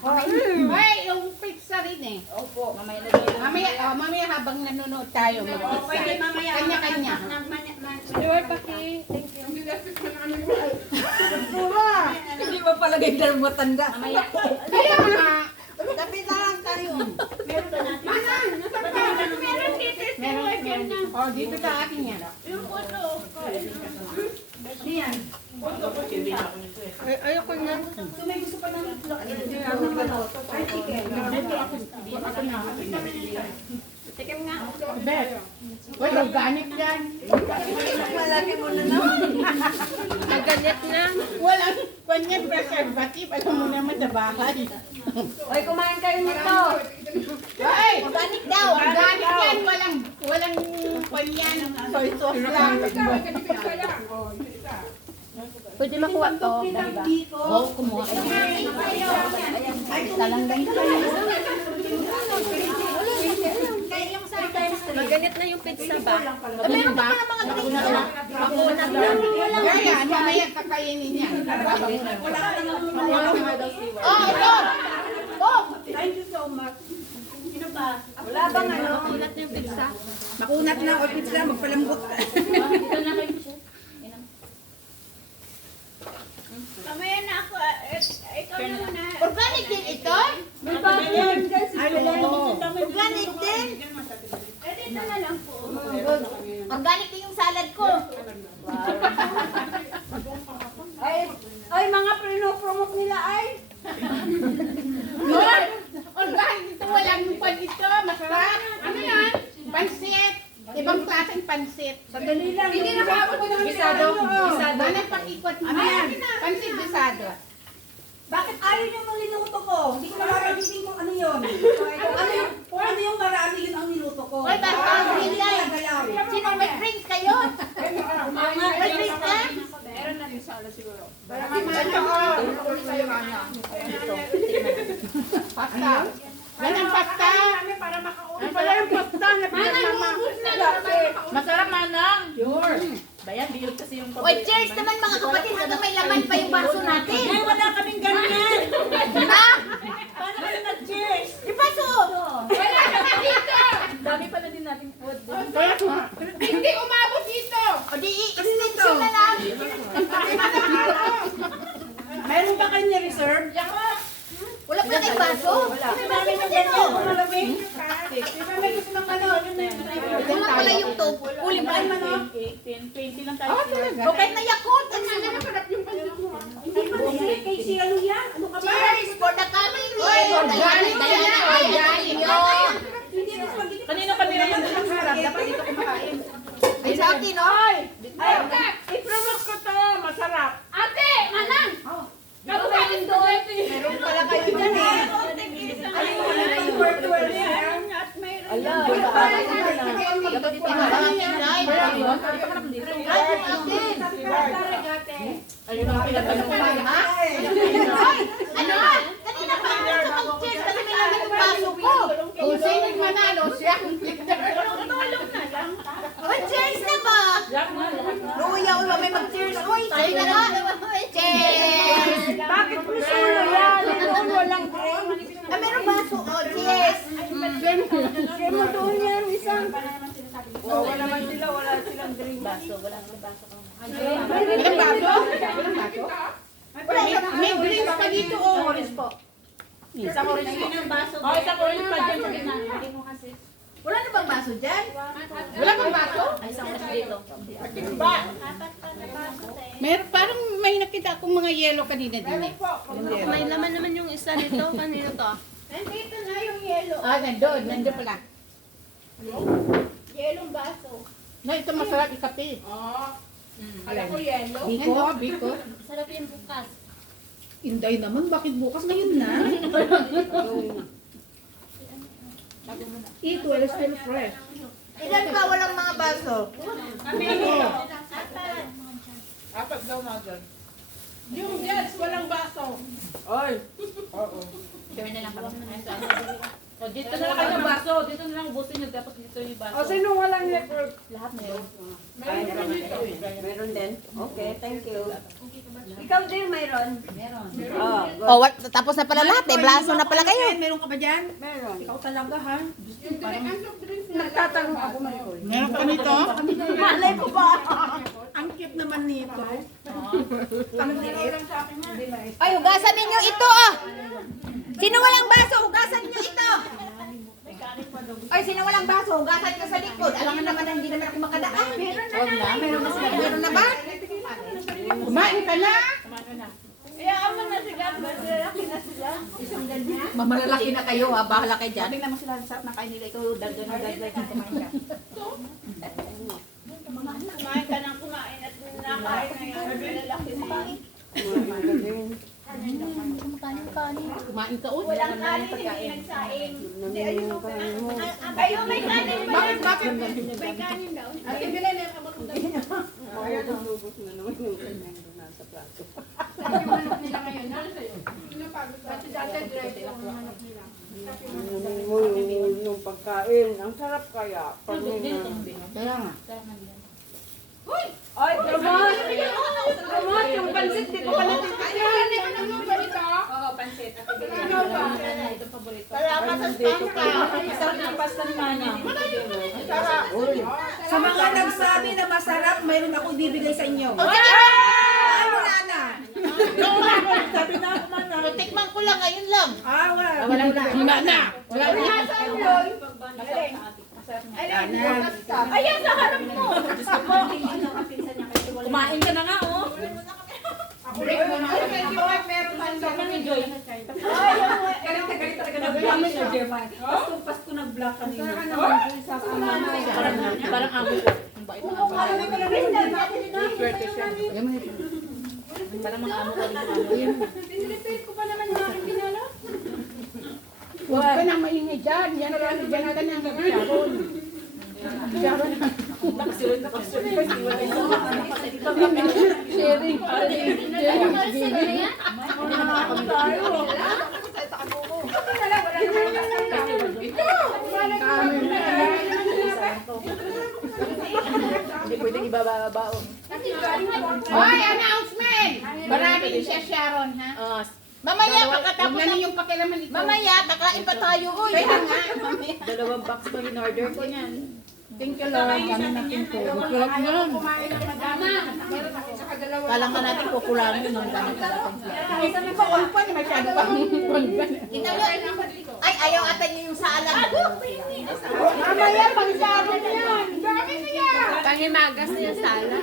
Ay, yung pizza rin eh. Opo, mamaya na Mamaya habang nanonood tayo. pwede mamaya. Kanya-kanya. Sure, Paki. Thank you. Hindi mo palagay dahil matanda. Mamaya. Kaya nga. Kapit na lang tayo. Meron ba natin? Meron dito. Meron. Oh, dito sa akin yan. Yung puso. Diyan. Ayoko na. So may gusto pa namin. Ay, chicken. Tikim nga. Bet. Well, organic yan. Malaki mo na naman. Magalit na. Walang kanyan preservative. Alam mo naman sa bahay. Oy, kumain kayo nito. Ay! Organic daw. Organic yan. Walang kanyan. Soy sauce lang. Pwede makuha to. Oh, kumuha ka. Ay, talanggay ka. Maganit na yung pizza ba? Meron ba? Makunat na. Kaya, mamaya kakainin yan. Oh, ito! Oh! Thank you so much. Sino ba? Wala bang ano? Makunat na yung pizza. Makunat na o pizza, magpalambot. Dito na kayo. Mamaya na ako. Ikaw na muna. Organic din ito? Organic din. Dito na lang po. Organic din yung salad ko. Ay, mga prino-promote nila ay. Yun! Organic ito. Walang pan ito. Masarap. Ano yan? Pansit. Ibang klaseng pansit. Sandali lang. Hindi na maabot ng Bisado. Bisado. Manang pakikot. Ano yan? Pansit bisado. Bakit ayaw niyo ng niluto ko? Hindi ko nakakalimutin kung ano yun. Kung ano yung marami yun ang niluto ko. Hoy, basta green light. Galaw. Sino may drinks kayo? May drinks ka? Meron na rin sala siguro. Pasta. Manang pasta. Ano pala yung pasta? Masarap, Manang. Bayan, biyog kasi yung Oy, cheers naman mga kapatid. Hanggang may laman pa yung baso natin. Ay, wala kaming ganyan. Ha? Paano kayo nag-cheers? Yung baso. Wala na dito! Dami pala din nating food. Hindi umabot dito. O di i-extension na lang. Mayroon ba kayo ni-reserve? Wala pa kayong baso. Kasi namin yung ganyan. Malamig. Diba may gusto ng ano? Wala pala yung to. Uli pa naman o. 20 lang tayo. O kahit na Yakult. Hindi pa na kay si ano yan? Ano ka ba? Cheers for the coming year. Organic yun. Hindi na spaghetti. Kanino kanina yung harap? Dapat dito kumakain. Ay, sa atin o. Ay, i-promote ko to. Masarap. Ate! Manang! Kapag doon. Meron pala kayo dyan eh. Ayun, wala yung virtual yan. At mayroon. Ala, Ayun ang pinatanong ko. Ha? Ano? Kanina pa ako sa mag-cheers kasi may laman yung baso ko. Kung sino yung manalo, siya ang leader. Tulong na lang. Mag-cheers na ba? Ruya, uy, may mag-cheers. Uy, sa'yo na nga. Cheers! bakit mo solo yan? Doon walang drink. Ah, meron baso. Oh, cheers! Kaya mo doon yan, isang. Wala man sila, wala silang drink. Baso, wala silang baso. Walang baso? Walang baso? Wala, may drinks pa dito. Oh. Orange po. Isang orange po. Oh, isang orange pa dyan sa gitna. Wala na bang baso dyan? Wala bang baso? Ay, isang orange dito. Meron, parang may nakita akong mga yellow kanina din eh. May laman naman yung isa nito. Kanino to? Nandito na yung yellow. Ah, nandun pala. Yellow baso. No, ito masarap ikape. Kala ko yellow. Biko? Biko? Sarap yung bukas. Inday naman, bakit bukas ngayon na? Eat while still fresh. Ilan ka walang mga baso? Apat daw na dyan. Yung yes, walang baso. Ay. Gawin na lang kami. O, dito na lang kayo ng baso. Dito na lang ubusin nyo. Tapos dito yung baso. O, sino walang network? Lahat meron. Meron naman dito. Meron din? Okay, thank you. Ikaw din mayroon. Oh, tapos na pala lahat eh. Blaso na pala kayo. Meron ka ba dyan? Meron. Ikaw talaga ha? Nagtatanong ako Maricoy. Meron ka nito? Malay ko ba? Ang cute naman nito. Ang liit. Ay, hugasan ninyo ito ah. Sino walang baso? Hugasan ninyo ito. Ay, sino walang baso? Hugasan nyo sa likod. Alam nga naman na hindi naman ako makadaan. Meron na sila. Meron na ba? Kumain ka na? Iyaan mo na sila. Malalaki na sila. Malalaki na kayo ha. Bahala kayo dyan. Tingnan mo sila sa sarap na kain nila. Ikaw dagdag na dagdag na kumain ka. Kumain ka ng kumain at nakain na yan. Malalaki na yan. Kumain ka ulit. Walang kanin, hindi nagsaing. Hindi, ayun mo. Ayun, may kanin. Bakit? May kanin daw. Nung pagkain, ang sarap kaya. Kaya nga. Ay, Ramon! Ramon, yung pansit, di ko pala Salamat sa spangka. Sarap ng pasta ni Mana. Sa mga nagsabi na masarap, mayroon ako ibibigay sa inyo. Ano na na? Sabi na ako man na. Tikman ko lang, ngayon lang. Wala na. Hina na. Wala na. Ayan, sa harap mo. Kumain ka na nga, oh. Break mo na. Galit talaga nag-vlog siya, Jeremiah. Pasto nag-vlog kanina. Parang amo ko. Ang bait na amo. Swerte siya. Parang mga amo ko rin. Huwag ka nang maingay dyan. Yan na ka nang Sharon. Sharon. Sharing. Hindi pwedeng ibababaon. Hoy, announcement! Marami din siya Sharon, ha? Mamaya, pagkatapos Huwag na ninyong pakialaman ito. mamaya, kakain pa tayo. Uy, Kaya nga. Dalawang box pa in-order ko niyan. Thank you, Lord. Kami na pinto. Masarap yan. Kala ka natin kukulangin nun. Dami ka natin. May pa-on pa niya. Masyado pa. Kita nyo, ay, ayaw ata niyo yung saalan. Mamaya, pang Sharon yan. Dami na yan. Pangimagas niya sala.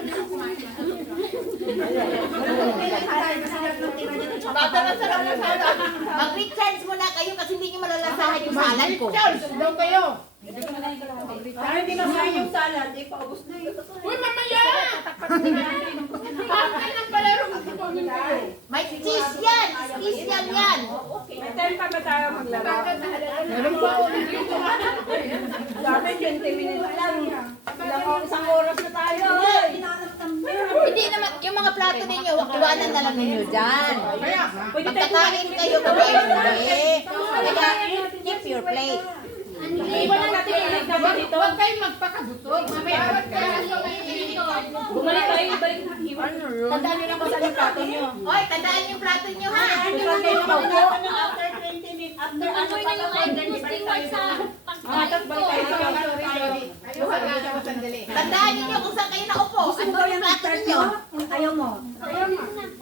Bata na sarap na sala. Mag-recharge muna kayo kasi hindi nyo malalasahan yung salan ko. Charles, daw kayo. Para hindi masaya yung salad, eh, paubos na yun. Uy, mamaya! Bakit ang palaro mo sa pamilya? May cheese yan! Special yan! May time pa ba tayo maglaro? Meron pa ulit dito. Sa amin, 20 minutes lang. Isang oras na tayo. Hindi naman, yung mga plato ninyo, iwanan na lang ninyo dyan. Pagkakain kayo, kakain hindi. Kaya, keep your plate. Iwan na natin yung nagkaba dito. Huwag kayong magpakabusog. Mamaya, Bumalik tayo, balik na. Tandaan nyo lang kung saan yung plato nyo. Hoy, tandaan yung plato nyo ha! After 20 minutes. After ano pa lang. Tapos balik tayo sa ayun ka sandali. Tandaan ninyo kung saan kayo naupo. Ano yung plato ninyo? Ayaw mo.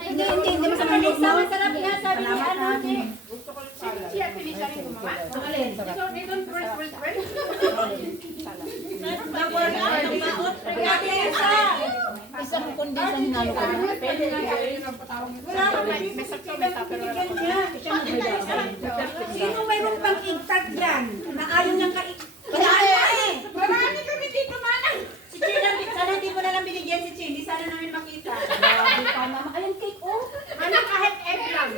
Hindi masama loob mo. Masarap nga sabi ni ano. Siya, pinisya rin gumawa. Dito, first. Isang kondisyon hinalo ko. Sino mayroon pang igtag yan? Na ayaw niyang kaig... Marami kami dito, manang. Si China, sana hindi mo na lang binigyan si China. Sana namin makita. Grabe ka, mama. Ayun, cake, oh. Ano kahit egg lang.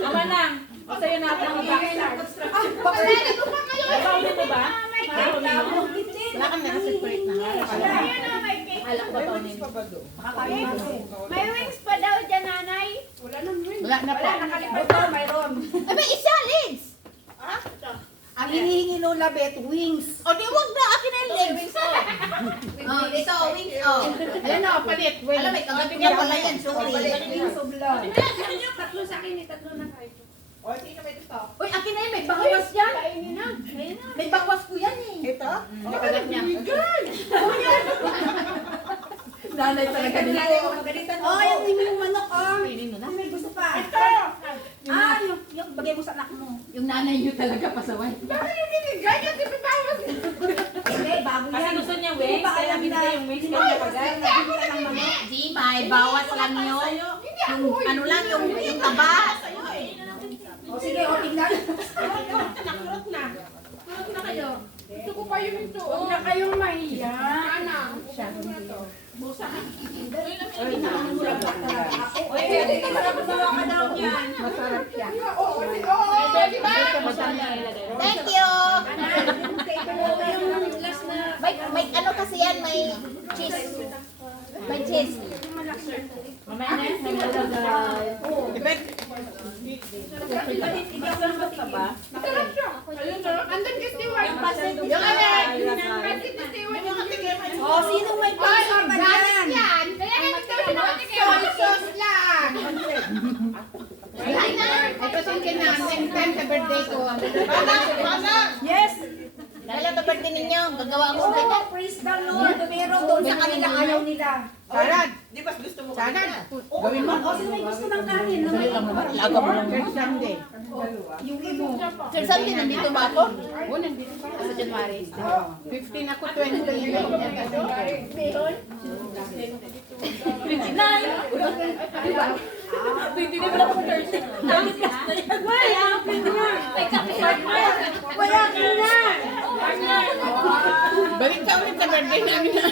Mama nang, o sa'yo natin ang boxer. Bakit ko pa kayo? Nabawin mo ba? Wala kang naka-separate na. Ayun na, may cake. Alak ba pa unin? May wings pa daw dyan, nanay. Wala nang rin. Wala na pa. Ito, mayroon. Ay, may isa, Lids! Ang hinihingi Lola Bet, wings. O di wag na, akin na yung legs. wings oh. Oh, ito, wings oh. Ayan o, palit. Wait. Alam, may kagabi nga pala yan, sorry. Tatlo sa akin eh, tatlo na kayo. Uy, akin na yun, may bangwas yan. Kainin na. May bangwas ko yan eh. Ito? Nakagat niya. Nanay talaga dito. Oh, yung manok, oh. May gusto pa. Ah, yung bagay mo sa anak mo. Yung nanay nyo talaga pasaway. Hindi, bago Kasi yan. gusto niya wings, kaya binigay yung wings niya kapagay. Di, may bawas lang yun. Yung ano lang, yung tabas. O sige, o tingnan. Gusto ko pa yung ito. Huwag na kayong mahiya. Ana. Masarap siya. Thank you. May ano kasi yan, may cheese. May cheese. Mamaya na, may lalagay. Masarap siya. Andun kay Stewart. Yung alin. Kasi kay Stewart. O, sino may pangsa pa dyan? Yan. Kaya nga ito soy sauce lang. Ito singkin namin. 10 sa birthday ko. Yes. Kailan na birthday ninyo? Gagawa ako sa Oh, praise the Lord. Pero doon sa kanila ayaw nila. Salad. Di ba gusto mo? Salad. Gawin mo. O, sino may gusto ng kanin? Laga mo lang. Third Sunday. Yung ibo. Sir Sandy, nandito ba ako? Oo, nandito pa. Sa January. 15 ako, 20 yun. Hindi na pala po Thursday. Dami ka. Wala. Wala ka na. Balik ka ulit sa birthday namin na.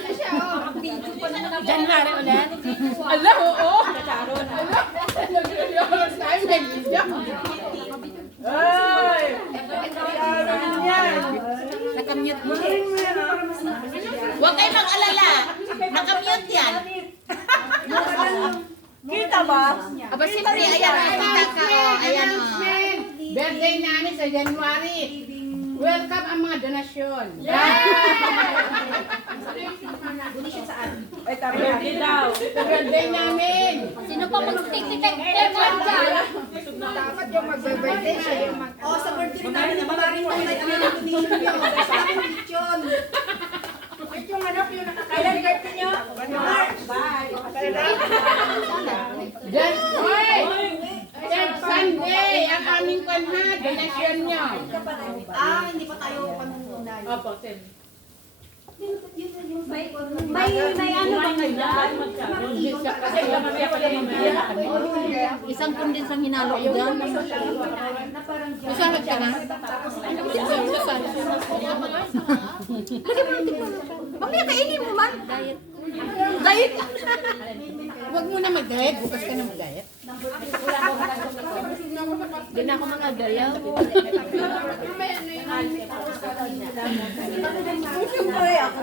January ulit. Ala, oo. Ala. Nag-realize tayo, may video. Ay! Nakamute mo. Huwag kayo mag-alala. Nakamute yan. Kita ba? Aba, siyempre, ayan o, kita ka o. Ayan o. Birthday namin sa January. Welcome ang mga donasyon. Birthday daw. Birthday namin. Sino pa mag-tik-tik-tik? Dapat yung mag-birthday siya yung mag- O, sa birthday namin ni Maring Tunay, ano yung donation nyo? Sa akin, lechon. Yung anak yung Kailan birthday nyo? March. Jan, oy! Third Sunday, ang aming panha, donasyon nyo. Ah, hindi pa tayo panununay. Opo, Tim. May ano ba ngayon? Kasi mamaya pala mamaya. Isang kondensang hinalo ko dyan. Masarap ka na? Mamaya kainin mo man. Diet. Diet? Huwag mo na mag-diet, bukas ka na mag-diet. Hindi na ako mga gayaw. Siyempre, ako